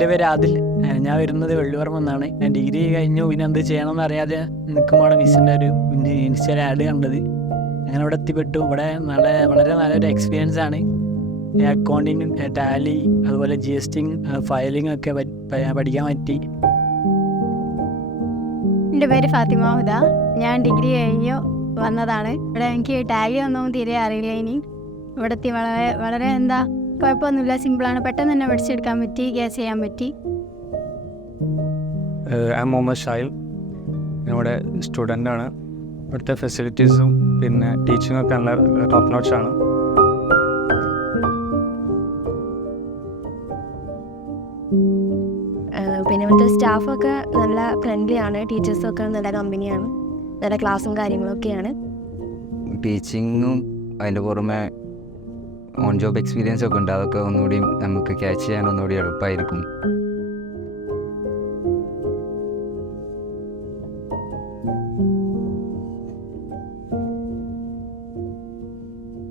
എൻ്റെ പേര് ആദിൽ. ഞാൻ വരുന്നത് വെള്ളിവർമ്മ എന്നാണ്. ഞാൻ ഡിഗ്രി കഴിഞ്ഞു. പിന്നെ എന്ത് ചെയ്യണമെന്ന് അറിയാതെ നിൽക്കുമ്പോഴാണ് മിസ്സിൻ്റെ ഒരു ഇൻസ്റ്റയിൽ ആഡ് കണ്ടത്. അങ്ങനെ ഇവിടെ എത്തിപ്പെട്ടു. ഇവിടെ വളരെ നല്ലൊരു എക്സ്പീരിയൻസ് ആണ്. അക്കൗണ്ടിങ്, ടാലി, അതുപോലെ GST, ഫയലിംഗ് ഒക്കെ പഠിക്കാൻ പറ്റി. എൻ്റെ പേര് ഫാത്തിമ ഹുദ. ഞാൻ ഡിഗ്രി കഴിഞ്ഞു വന്നതാണ്. ഇവിടെ എനിക്ക് ടാലി ഒന്നും തീരെ അറിയില്ല. ഇനി ഇവിടെ എത്തി വളരെ കുഴപ്പമൊന്നുമില്ല, സിമ്പിളാണ്. പെട്ടെന്ന് തന്നെ പഠിച്ചെടുക്കാൻ പറ്റി, ഗ്യാസ് ചെയ്യാൻ പറ്റി. മുഹമ്മദ് ഷാഹിൽ. ഇവിടെ സ്റ്റുഡൻ്റാണ്. ഇവിടുത്തെ ഫെസിലിറ്റീസും പിന്നെ ടീച്ചിങ്ങൊക്കെ നല്ല ടോപ്പ് നോച്ചാണ്. പിന്നെ ഇവിടുത്തെ സ്റ്റാഫൊക്കെ നല്ല ഫ്രണ്ട്ലി ആണ്. ടീച്ചേഴ്സൊക്കെ നല്ല കമ്പനിയാണ്. നല്ല ക്ലാസ്സും കാര്യങ്ങളൊക്കെയാണ്. ടീച്ചിങ്ങും അതിൻ്റെ പുറമെ ഓൺ ജോബ് എക്സ്പീരിയൻസ് ഒക്കെ ഉണ്ട്. അതൊക്കെ ഒന്നുകൂടി നമുക്ക് ക്യാച്ച് ചെയ്യാൻ ഒന്നുകൂടി എളുപ്പമായിരിക്കും.